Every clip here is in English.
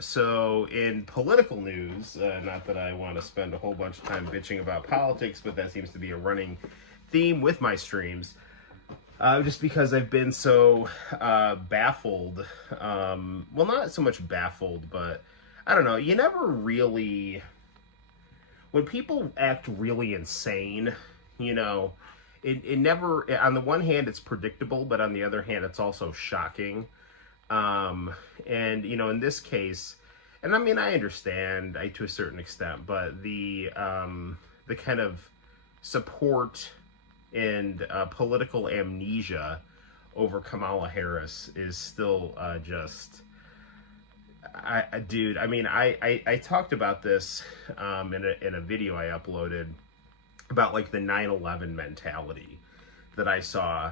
So in political news, not that I want to spend a whole bunch of time bitching about politics, but that seems to be a running theme with my streams. Just because I've been so baffled. Well, not so much baffled, but I don't know. You never really, when people act really insane, you know, it never, on the one hand, it's predictable, but on the other hand, it's also shocking. And, you know, in this case, and I mean, I understand to a certain extent, but the kind of support and political amnesia over Kamala Harris is still just, dude. I mean, I talked about this in a video I uploaded about like the 9/11 mentality that I saw,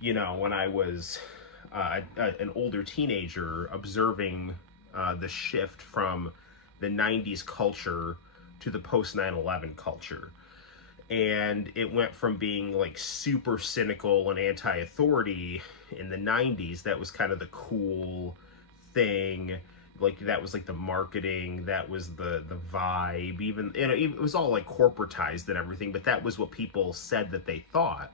you know, when I was an older teenager observing the shift from the 90s culture to the post 9/11 culture. And it went from being like super cynical and anti-authority in the 90s. That was kind of the cool thing. Like that was like the marketing, that was the vibe. Even, you know, it was all like corporatized and everything, but that was what people said that they thought.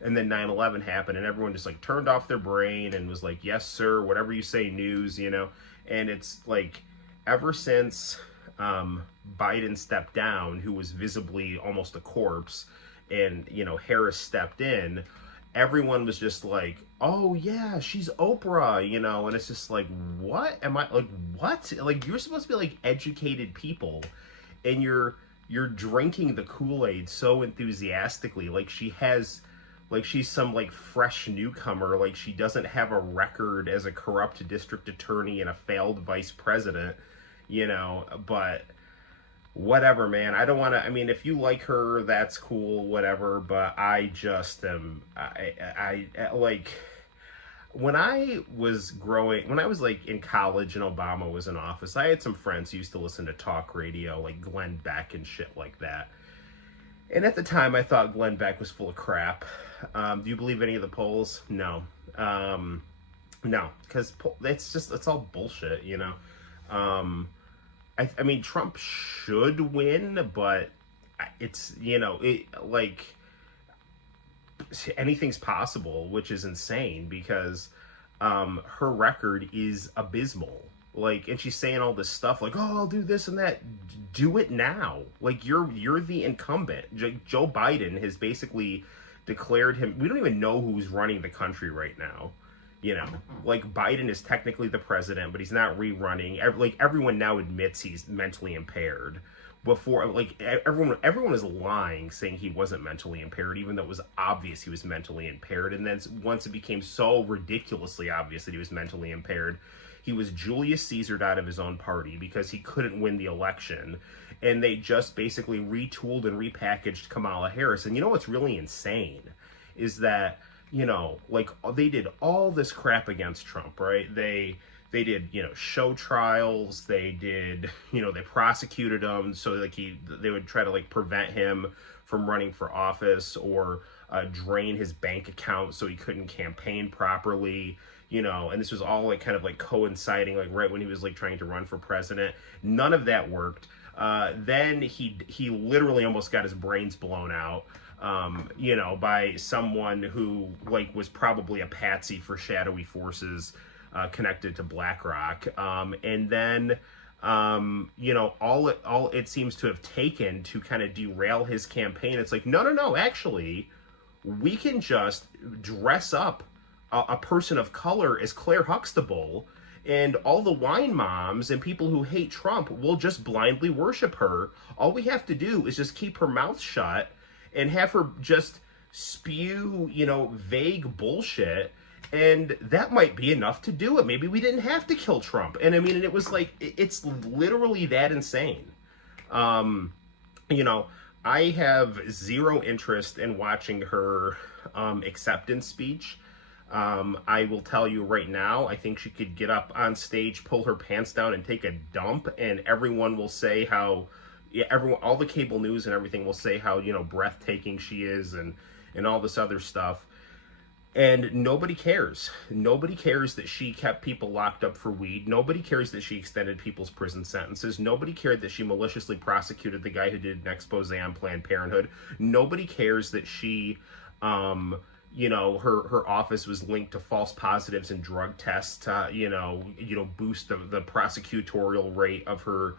And then 9/11 happened and everyone just like turned off their brain and was like, yes sir, whatever you say, news, you know. And it's like ever since Biden stepped down, who was visibly almost a corpse, and, you know, Harris stepped in, everyone was just like, oh yeah, she's Oprah, you know. And it's just like, what am I, like, what? Like, you're supposed to be like educated people, and you're drinking the Kool-Aid so enthusiastically, like she's some like fresh newcomer, like she doesn't have a record as a corrupt district attorney and a failed vice president, you know. But whatever, man. I don't want to, I mean, if you like her, that's cool, whatever, but I just am, I like, when I was like in college and Obama was in office, I had some friends who used to listen to talk radio, like Glenn Beck and shit like that. And at the time, I thought Glenn Beck was full of crap. Do you believe any of the polls? No. No, because it's all bullshit, you know. I mean, Trump should win, but it's, you know, like, anything's possible, which is insane because her record is abysmal. Like, and she's saying all this stuff like, oh, I'll do this and that. Do it now. Like, you're the incumbent. Joe Biden has basically declared him. We don't even know who's running the country right now. You know, like, Biden is technically the president, but he's not rerunning. Like, everyone now admits he's mentally impaired. Before, like, everyone is lying, saying he wasn't mentally impaired, even though it was obvious he was mentally impaired. And then once it became so ridiculously obvious that he was mentally impaired, he was Julius Caesared out of his own party because he couldn't win the election. And they just basically retooled and repackaged Kamala Harris. And you know what's really insane is that, you know, like, they did all this crap against Trump, right? They did, you know, show trials. They did, you know, they prosecuted him so like they would try to like prevent him from running for office or drain his bank account so he couldn't campaign properly, you know. And this was all like kind of like coinciding like right when he was like trying to run for president. None of that worked. Then he literally almost got his brains blown out. You know, by someone who like was probably a patsy for shadowy forces connected to BlackRock. And then, you know, all it seems to have taken to kind of derail his campaign, it's like, no, actually, we can just dress up a person of color as Claire Huxtable, and all the wine moms and people who hate Trump will just blindly worship her. All we have to do is just keep her mouth shut and have her just spew, you know, vague bullshit, and that might be enough to do it. Maybe we didn't have to kill Trump. And I mean, it was like, it's literally that insane. You know, I have zero interest in watching her acceptance speech. I will tell you right now, I think she could get up on stage, pull her pants down, and take a dump, and everyone will say how, yeah, all the cable news and everything will say how, you know, breathtaking she is and all this other stuff. And nobody cares. Nobody cares that she kept people locked up for weed. Nobody cares that she extended people's prison sentences. Nobody cared that she maliciously prosecuted the guy who did an expose on Planned Parenthood. Nobody cares that she, her office was linked to false positives and drug tests to, boost the prosecutorial rate of her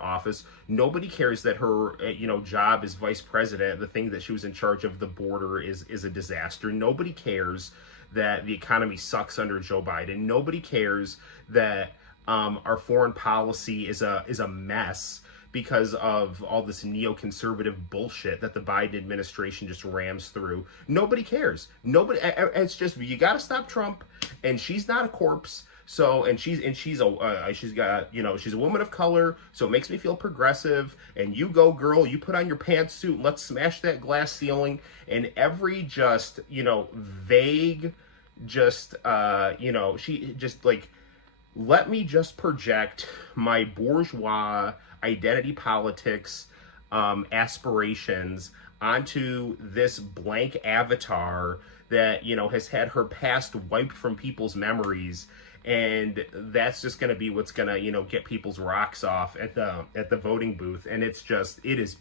office. Nobody cares that her job as vice president, the thing that she was in charge of, the border, is a disaster. Nobody cares that the economy sucks under Joe Biden. Nobody cares that our foreign policy is a mess because of all this neoconservative bullshit that the Biden administration just rams through. Nobody cares. Nobody. It's just, you got to stop Trump, and she's not a corpse. So, she's a woman of color, so it makes me feel progressive. And you go, girl, you put on your pantsuit, and let's smash that glass ceiling. And every just, vague, she just like, let me just project my bourgeois identity politics aspirations onto this blank avatar that, has had her past wiped from people's memories. And that's just going to be what's going to, get people's rocks off at the voting booth. And it is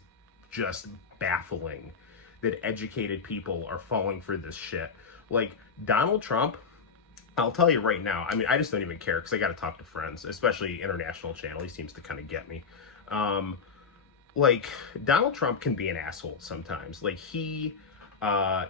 just baffling that educated people are falling for this shit. Like, Donald Trump, I'll tell you right now, I mean, I just don't even care because I got to talk to friends, especially International Channel. He seems to kind of get me. Donald Trump can be an asshole sometimes. Like, he...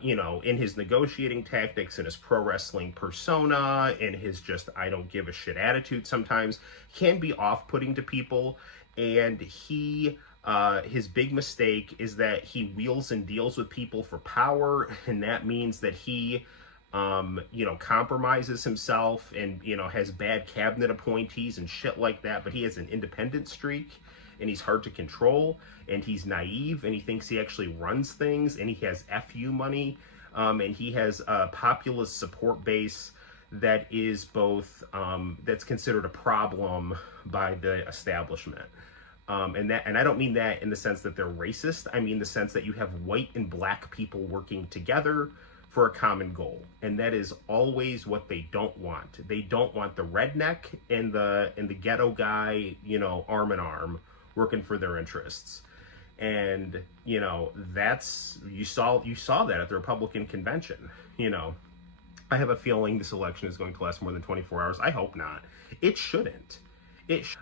in his negotiating tactics, in his pro wrestling persona, in his just I don't give a shit attitude sometimes, can be off-putting to people. And his big mistake is that he wheels and deals with people for power, and that means that he compromises himself and, has bad cabinet appointees and shit like that, but he has an independent streak. And he's hard to control, and he's naive, and he thinks he actually runs things, and he has FU money, and he has a populist support base that is both, that's considered a problem by the establishment. And I don't mean that in the sense that they're racist. I mean the sense that you have white and black people working together for a common goal. And that is always what they don't want. They don't want the redneck and the ghetto guy, arm in arm, working for their interests. And that's, you saw that at the Republican convention. I have a feeling this election is going to last more than 24 hours. I hope not. It shouldn't. Bullshit.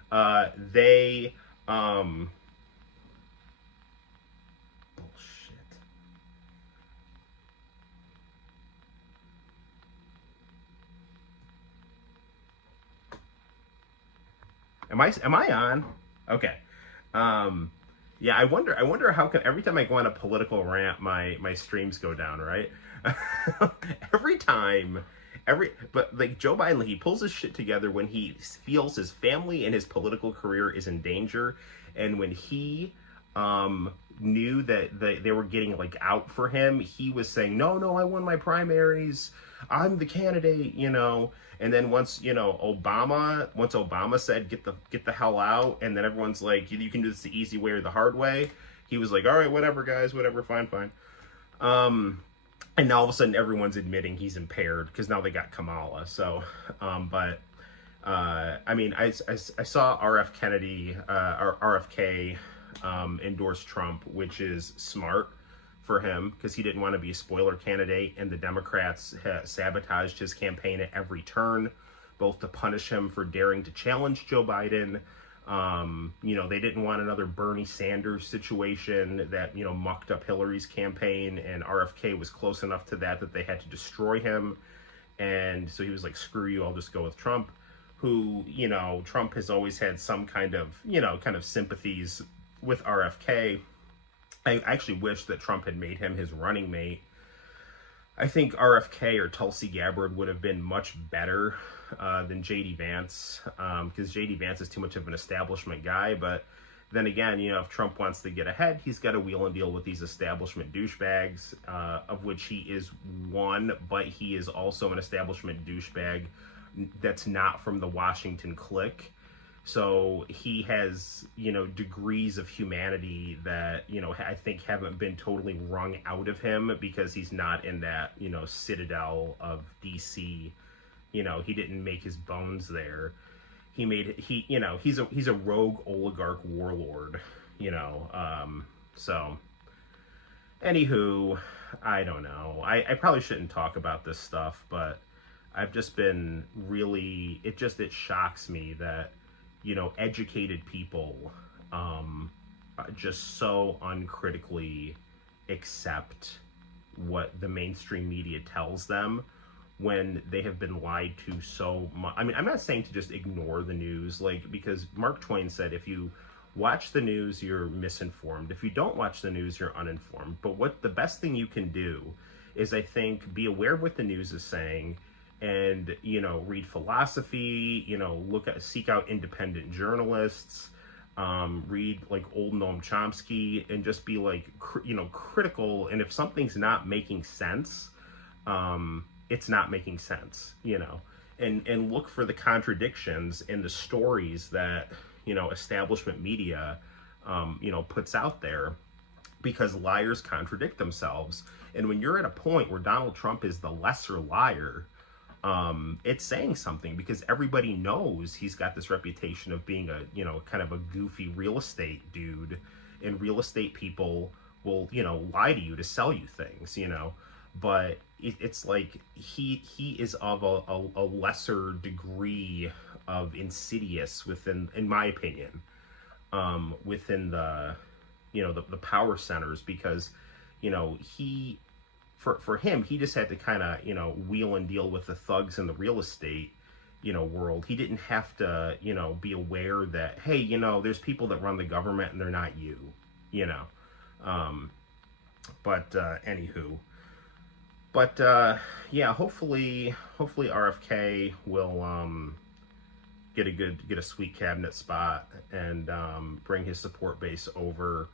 Am I on? Okay. Yeah, I wonder how come every time I go on a political rant, my streams go down, right? But like Joe Biden, he pulls his shit together when he feels his family and his political career is in danger, and when he knew that they were getting like out for him, he was saying, no, I won my primaries, I'm the candidate, And then once Obama said get the hell out, and then everyone's like, you can do this the easy way or the hard way, he was like, all right, whatever guys, whatever, fine. And now all of a sudden everyone's admitting he's impaired because now they got Kamala. So I mean, I saw RFK endorse Trump, which is smart for him because he didn't want to be a spoiler candidate, and the Democrats sabotaged his campaign at every turn, both to punish him for daring to challenge Joe Biden. They didn't want another Bernie Sanders situation that, mucked up Hillary's campaign, and RFK was close enough to that they had to destroy him. And so he was like, screw you, I'll just go with Trump, who, Trump has always had some kind of sympathies with RFK. I actually wish that Trump had made him his running mate. I think RFK or Tulsi Gabbard would have been much better than J.D. Vance, because J.D. Vance is too much of an establishment guy. But then again, if Trump wants to get ahead, he's got to wheel and deal with these establishment douchebags, of which he is one, but he is also an establishment douchebag that's not from the Washington clique. So he has, degrees of humanity that, I think haven't been totally wrung out of him because he's not in that, citadel of DC. He didn't make his bones there. He's a rogue oligarch warlord, so anywho, I don't know. I probably shouldn't talk about this stuff, but I've just been really, it shocks me that, educated people just so uncritically accept what the mainstream media tells them when they have been lied to so much. I mean, I'm not saying to just ignore the news, because Mark Twain said, if you watch the news, you're misinformed. If you don't watch the news, you're uninformed. But what the best thing you can do is, I think, be aware of what the news is saying, and read philosophy, seek out independent journalists, read old Noam Chomsky, and just be critical. And if something's not making sense, it's not making sense, and look for the contradictions in the stories that establishment media puts out there, because liars contradict themselves. And when you're at a point where Donald Trump is the lesser liar, it's saying something, because everybody knows he's got this reputation of being a, kind of a goofy real estate dude, and real estate people will, lie to you to sell you things, but it's like he is of a lesser degree of insidious within, in my opinion, within the, the power centers, because, he, for him, he just had to kind of, wheel and deal with the thugs in the real estate, world. He didn't have to, be aware that, hey, there's people that run the government and they're not you, anywho. But, yeah, hopefully RFK will, get a sweet cabinet spot, and, bring his support base over,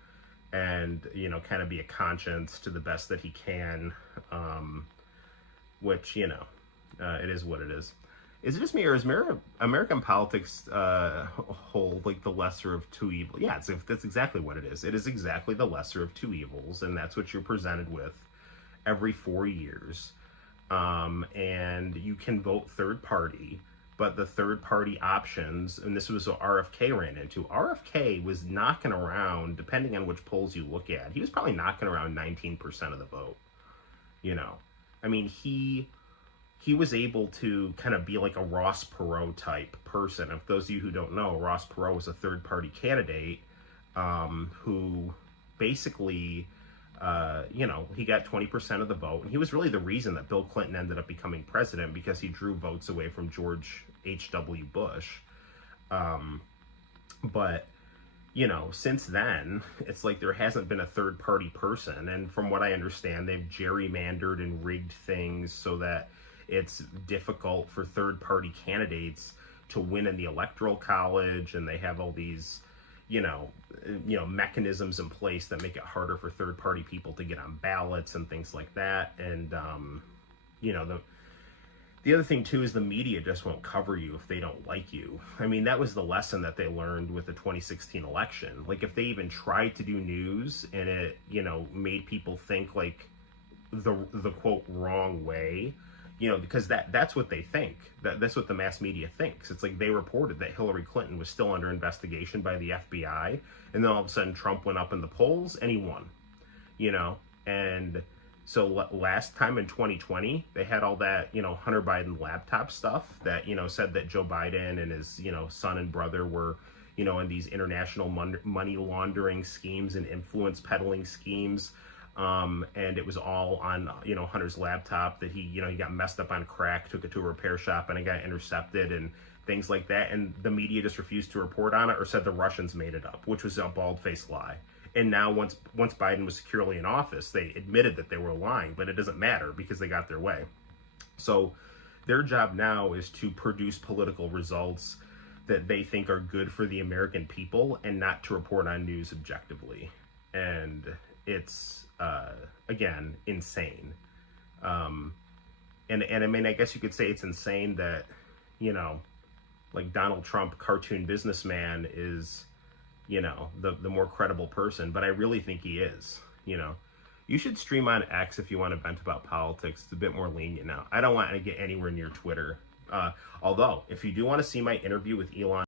and kind of be a conscience to the best that he can, which it is what it is. Is it just me, or is American politics hold the lesser of two evils? Yeah, that's exactly what it is. It is exactly the lesser of two evils, and that's what you're presented with every 4 years. And you can vote third party, but the third party options, and this was what RFK ran into. RFK was knocking around, depending on which polls you look at, he was probably knocking around 19% of the vote. I mean, he was able to kind of be like a Ross Perot type person. If those of you who don't know, Ross Perot was a third party candidate, who basically, he got 20% of the vote, and he was really the reason that Bill Clinton ended up becoming president, because he drew votes away from George H.W. Bush. But, since then, it's like there hasn't been a third party person, and from what I understand, they've gerrymandered and rigged things so that it's difficult for third party candidates to win in the electoral college, and they have all these mechanisms in place that make it harder for third party people to get on ballots and things like that. And, the other thing too is the media just won't cover you if they don't like you. I mean, that was the lesson that they learned with the 2016 election. If they even tried to do news and it, made people think the quote wrong way, because that's what they think. That's what the mass media thinks. It's like they reported that Hillary Clinton was still under investigation by the FBI, and then all of a sudden Trump went up in the polls and he won, and so last time in 2020, they had all that, Hunter Biden laptop stuff that, said that Joe Biden and his, son and brother were, in these international money laundering schemes and influence peddling schemes. And it was all on, Hunter's laptop, that he got messed up on crack, took it to a repair shop, and it got intercepted and things like that. And the media just refused to report on it, or said the Russians made it up, which was a bald-faced lie. And now once Biden was securely in office, they admitted that they were lying, but it doesn't matter because they got their way. So their job now is to produce political results that they think are good for the American people, and not to report on news objectively. And it's, again, insane. And I mean, I guess you could say it's insane that, like Donald Trump, cartoon businessman, is, you know, the more credible person, but I really think he is, you know. You should stream on X if you want to vent about politics. It's a bit more lenient now. I don't want to get anywhere near Twitter. Although, if you do want to see my interview with Elon